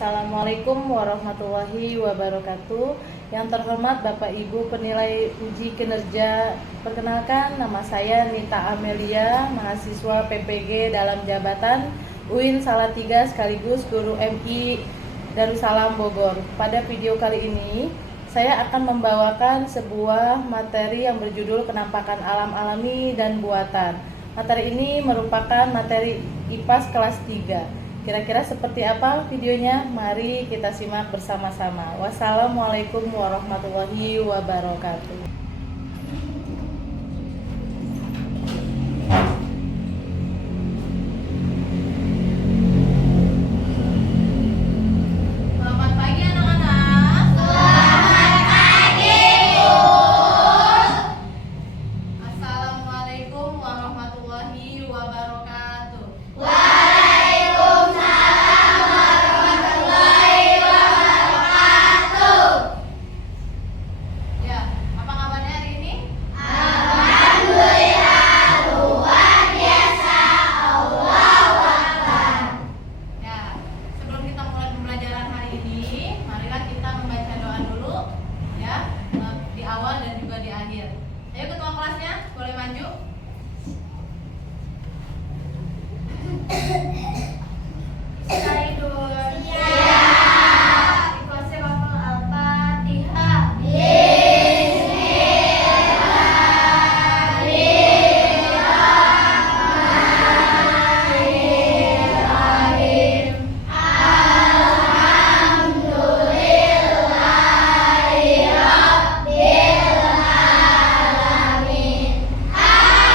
Assalamualaikum warahmatullahi wabarakatuh. Yang terhormat Bapak Ibu penilai uji kinerja, perkenalkan nama saya Nita Amelia, mahasiswa PPG dalam jabatan UIN Salatiga sekaligus guru MI Darussalam Bogor. Pada video kali ini, saya akan membawakan sebuah materi yang berjudul Kenampakan Alam Alami dan Buatan. Materi ini merupakan materi IPAS kelas 3. Kira-kira seperti apa videonya? Mari kita simak bersama-sama. Wassalamualaikum warahmatullahi wabarakatuh. Selamat pagi anak-anak. Selamat pagi, Bu. Assalamualaikum warahmatullahi wabarakatuh. Waalaikumsalam warahmatullahi wabarakatuh. Ya, apa kabarnya hari ini? Alhamdulillah, luar biasa. Allahu Akbar. Ya, sebelum kita mulai pembelajaran hari ini, marilah kita membaca doa dulu ya, di awal dan juga di akhir. Ayo ketua kelasnya, boleh maju. Saidul. Siap. Ikhlasnya hafal Al-Fatihah. Bismillahirrahmanirrahim. Alhamdulillahi rabbil alamin. Arrahmanirrahim.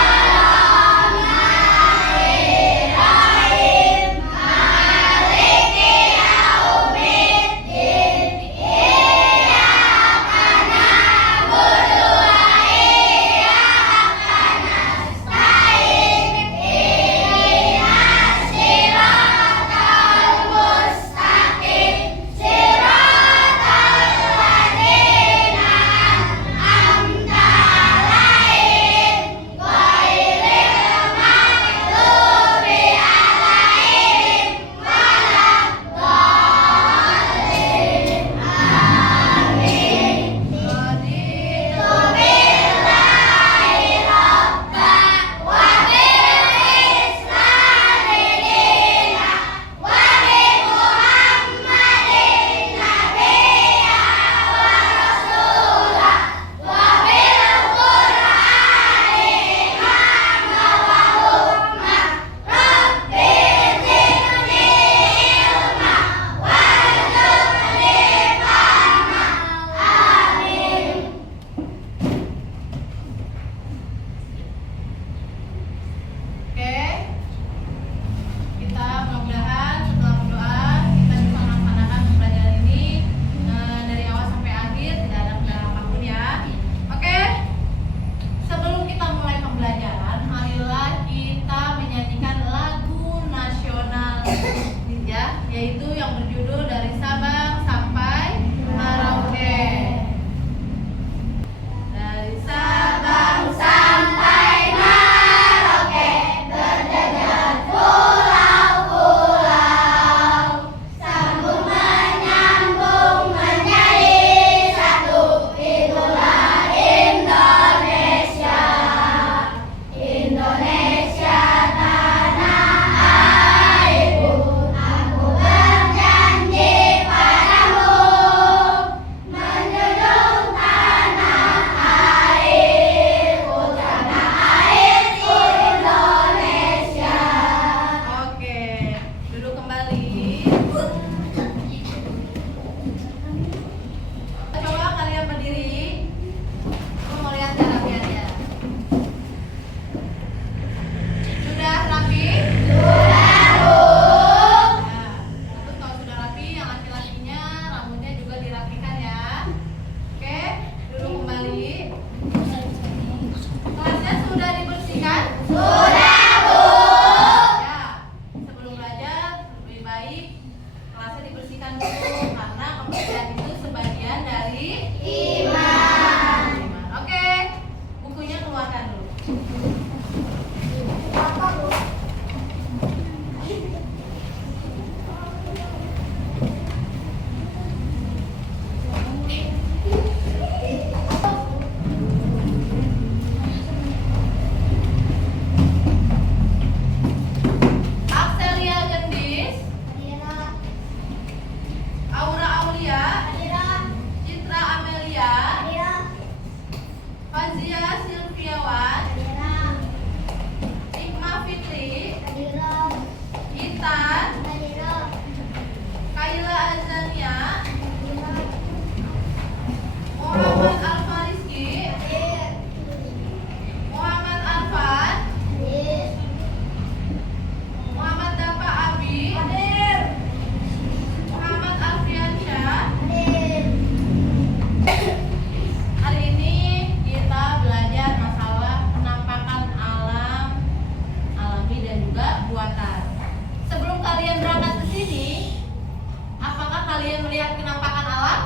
kalian melihat penampakan alam?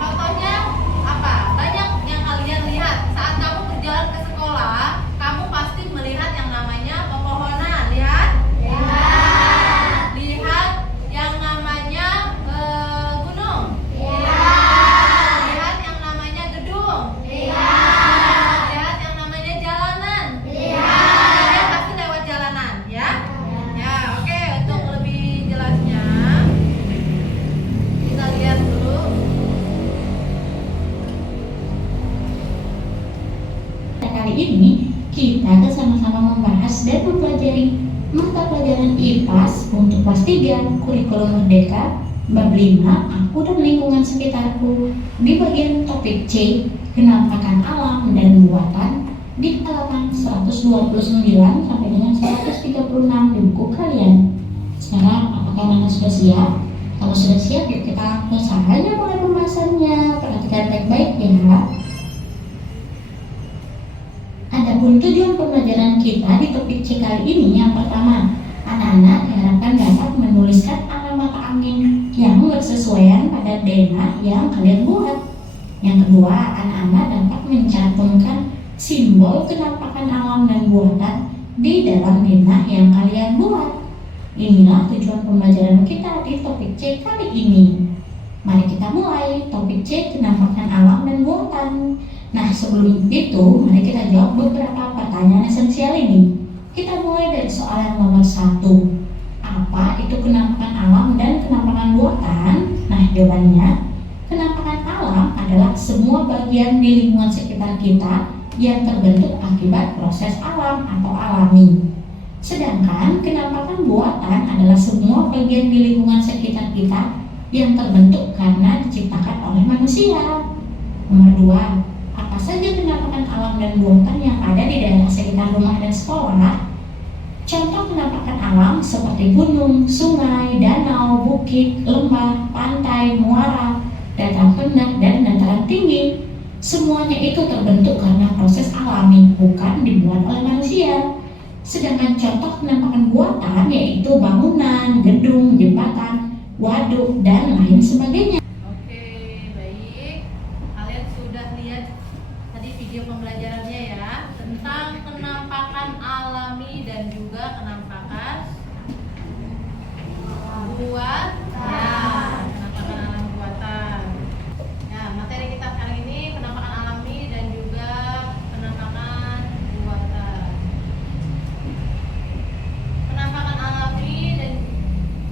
Contohnya apa? Banyak yang kalian lihat. Saat kamu berjalan ke sekolah, kamu pasti melihat yang namanya pepohonan. Lihat? Lihat yang namanya gunung. Lihat yang namanya gedung. Lihat yang namanya jalanan. Kalian pasti lewat jalanan, ya? Ya, oke. Untuk lebih jelasnya, kita lihat dulu. Kali ini kita akan sama-sama membahas dan mempelajari mata pelajaran IPAS untuk kelas 3 Kurikulum Merdeka bab 5 Aku dan Lingkungan Sekitarku di bagian topik C Penampakan Alam dan Buatan di halaman 129 sampai dengan 136 di buku kalian. Sekarang apakah Anda sudah siap? Kalau sudah siap, yuk kita langsung saja mulai pembahasannya. Perhatikan baik-baik ya. Adapun tujuan pembelajaran kita di topik C kali ini, yang pertama, anak-anak diharapkan dapat menuliskan arah mata angin yang bersesuaian pada denah yang kalian buat. Yang kedua, anak-anak dapat mencantumkan simbol penampakan alam dan buatan di dalam denah yang kalian buat. Inilah tujuan pembelajaran kita di topik C kali ini. Mari kita mulai topik C penampakan alam dan buatan. Nah, sebelum itu, mari kita jawab beberapa pertanyaan esensial ini. Kita mulai dari soal yang nomor 1. Apa itu penampakan alam dan penampakan buatan? Nah, jawabannya, penampakan alam adalah semua bagian di lingkungan sekitar kita yang terbentuk akibat proses alam atau alami. Sedangkan penampakan buatan adalah semua bagian di lingkungan sekitar kita yang terbentuk karena diciptakan oleh manusia. Nomor 2. Apa saja penampakan alam dan buatan yang ada di daerah sekitar rumah dan sekolah? Contoh penampakan alam seperti gunung, sungai, danau, bukit, lembah, pantai, muara, dataran rendah, dan dataran tinggi. Semuanya itu terbentuk karena proses alami, bukan dibuat oleh manusia. Sedangkan contoh penampakan buatan yaitu bangunan, gedung, jembatan, waduk, dan lain sebagainya. Oke, baik. Kalian sudah lihat tadi video pembelajarannya ya, tentang penampakan alami dan juga penampakan buatan. Penampakan alam buatan. Ya, materi kita sekarang ini penampakan alami dan juga penampakan buatan. Penampakan alami dan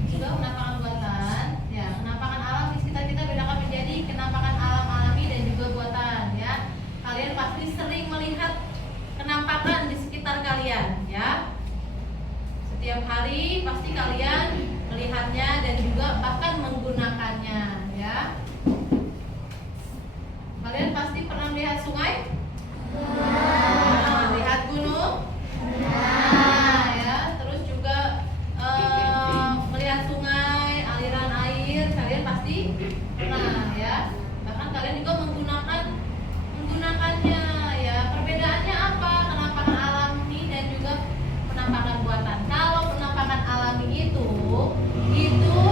juga penampakan buatan. Ya, penampakan alam di sekitar kita bedakan menjadi penampakan alam alami dan juga buatan, ya. Kalian pasti sering melihat penampakan di sekitar kalian, ya. Setiap hari pasti kalian melihatnya dan juga bahkan menggunakannya, ya. Kalian pasti pernah melihat sungai? Lihat gunung? Ya. Terus juga melihat sungai, aliran air, kalian pasti pernah, ya. Bahkan kalian juga menggunakannya, ya. Perbedaannya apa? Penampakan alami dan juga penampakan buatan. Kalau penampakan alami itu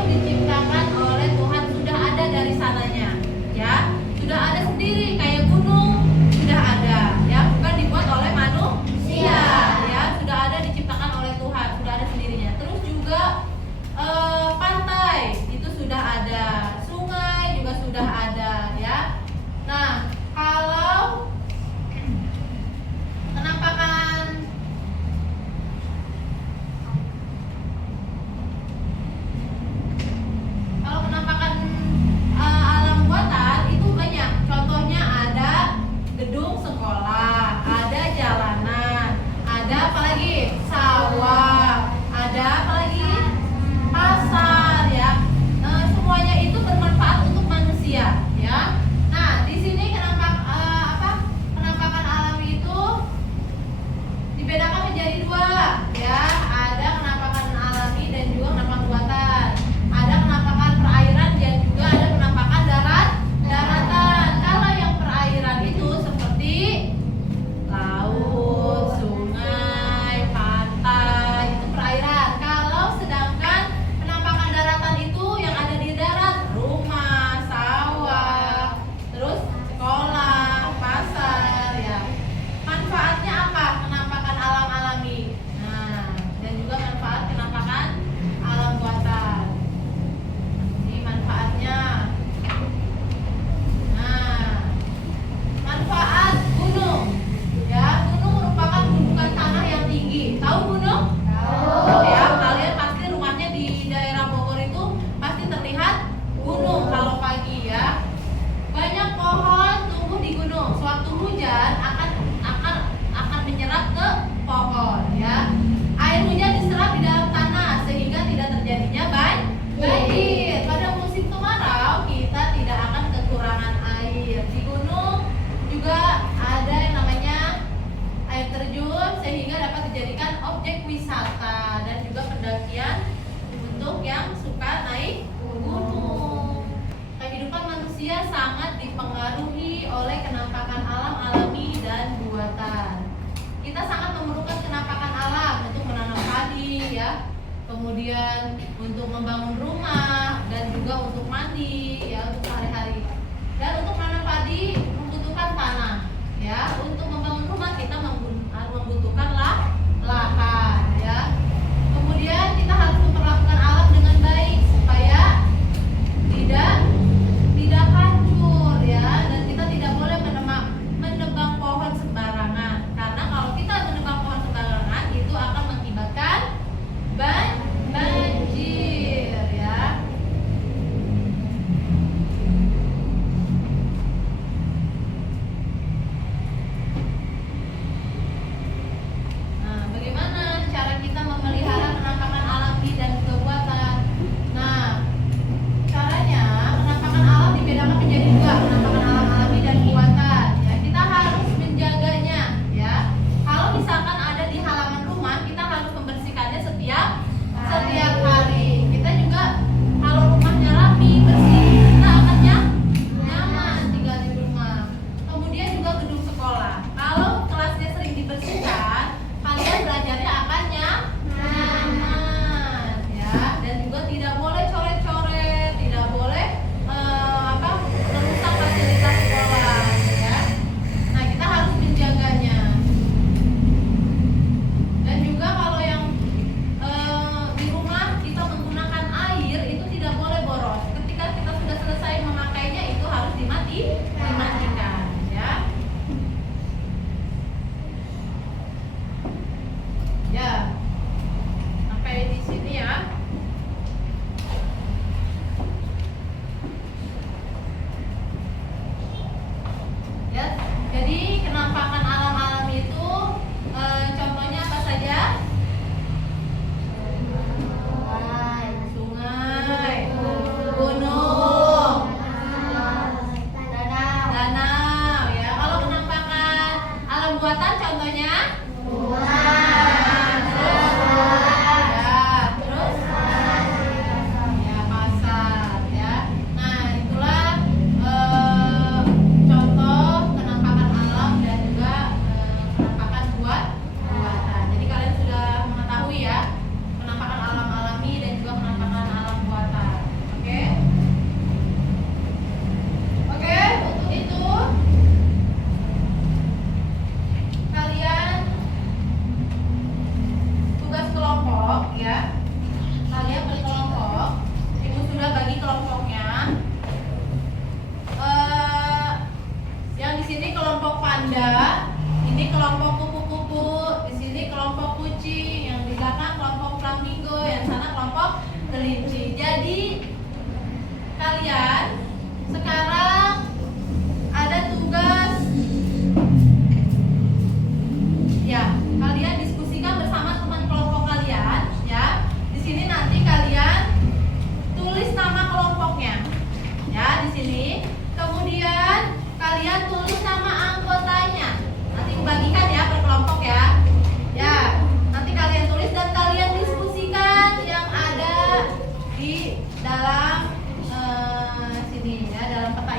diciptakan oleh Tuhan, sudah ada dari sananya, ya. Sudah ada sendiri, kayak gunung sudah ada, ya. Bukan dibuat oleh manusia, ya. Sudah ada, diciptakan oleh Tuhan, sudah ada sendirinya. Terus juga pantai itu sudah ada, sungai juga sudah ada, ya. Nah, kalau penampakan objek wisata dan juga pendakian untuk yang suka naik gunung. Kehidupan manusia sangat dipengaruhi oleh kenampakan alam alami dan buatan. Kita sangat memerlukan kenampakan alam untuk menanam padi ya, kemudian untuk membangun rumah dan juga untuk mandi ya, untuk sehari-hari. Dan untuk menanam padi membutuhkan tanah ya, untuk membangun rumah kita membutuhkan lahan ya. Kemudian kita harus memperlakukan alam dengan baik supaya tidak hancur ya, dan kita tidak boleh menebang pohon sembarangan, karena kalau kita menebang pohon sembarangan itu akan mengakibatkan banjir ya. Nah, bagaimana cara kita memelihara penampakan alami dan juga buatan? Nah, caranya penampakan alam dibedakan menjadi dua, penampakan alam alami dan buatan. Ya, kita harus menjaganya. Ya, kalau misalkan ada di halaman rumah, kita harus membersihkannya setiap hari. Kita juga kalau rumahnya rapi, bersih, kita akan nyaman tinggal di rumah. Kemudian juga gedung sekolah. Kalau kelasnya sering dibersihkan, kalian belajarnya akan nyaman ya, dan juga tidak boleh coret-coret, tidak boleh merusak fasilitas sekolah ya. Nah, kita harus menjaganya. Dan juga kalau yang di rumah kita menggunakan air itu tidak boleh boros. Ketika kita sudah selesai memakainya itu harus dimatikan ya. Ya, sampai di sini ya. Ya, jadi kenampakan alam alami itu contohnya apa saja? Sungai, gunung, danau ya. Kalau penampakan alam buatan contohnya terus ya pasar ya. Nah, itulah contoh kenampakan alam dan juga penampakan buatan. Jadi kalian sudah mengetahui ya penampakan alam alami dan juga penampakan alam buatan. Oke? Oke, untuk itu kalian tugas kelompok ya. Kalian berkelompok. Ibu sudah bagi kelompoknya. Yang di sini kelompok panda, ini kelompok kupu-kupu, di sini kelompok kucing, yang di belakang kelompok flamingo, yang sana kelompok kelinci. Jadi kalian sekarang ada tugas ya, kalian diskusikan bersama teman kelompok kalian ya. Di sini nanti kalian tulis nama kelompoknya ya di sini. Kemudian kalian tulis nama anggotanya. Nanti bagikan ya per kelompok ya. Ya, nanti kalian tulis dan kalian diskusikan yang ada di dalam sini ya, dalam peta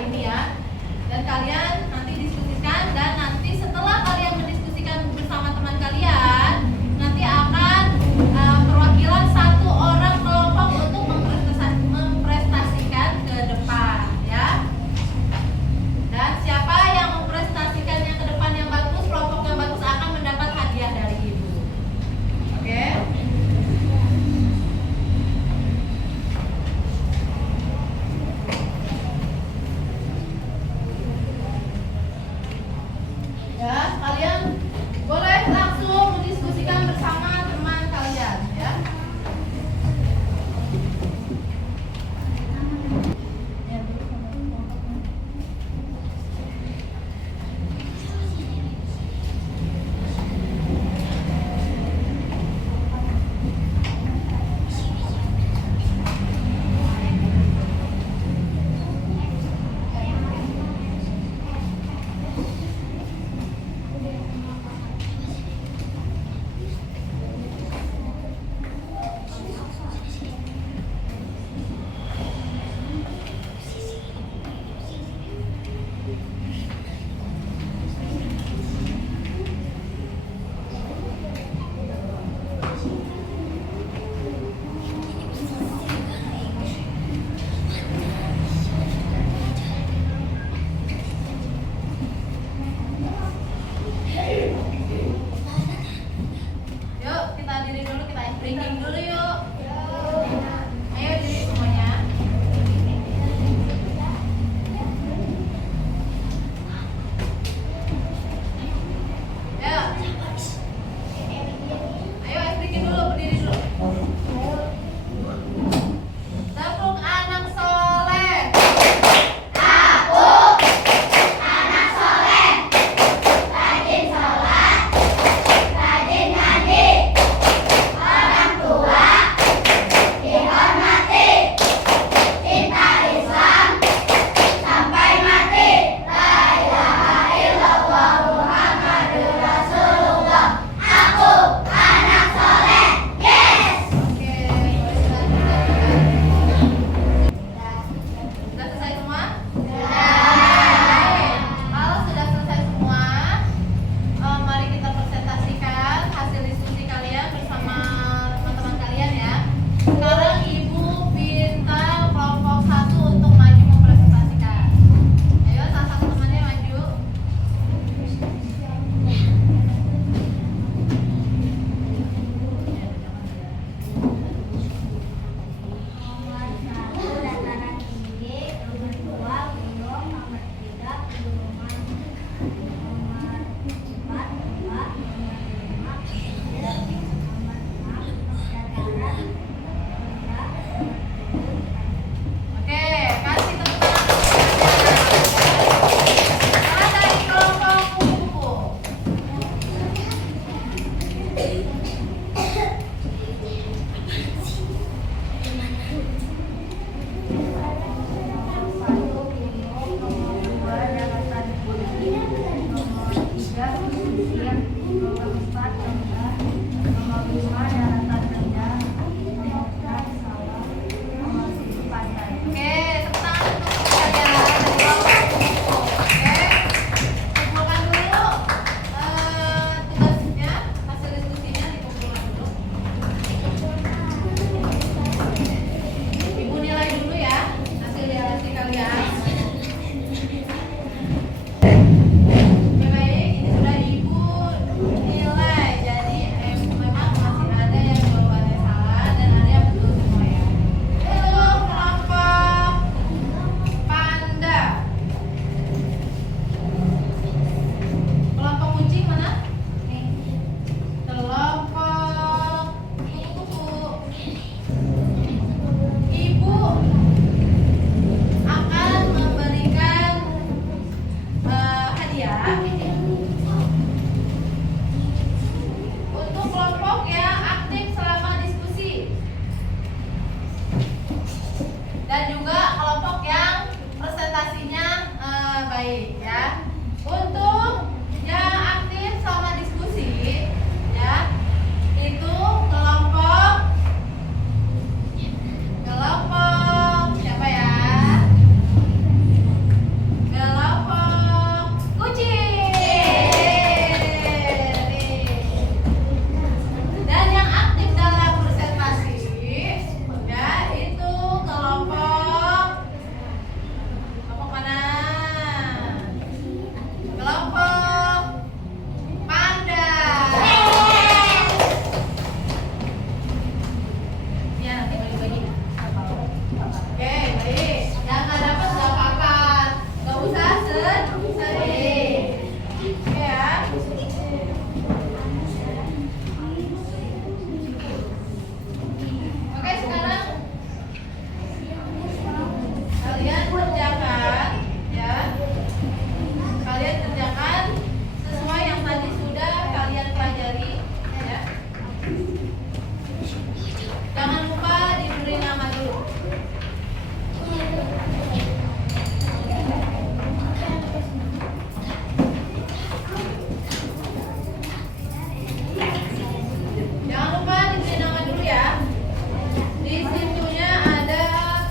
situnya ada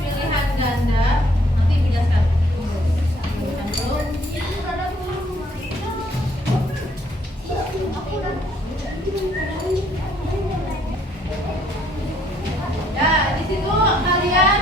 pilihan ganda. Nanti Ibu jelaskan. Jelaskan dulu. Ya, di situ kalian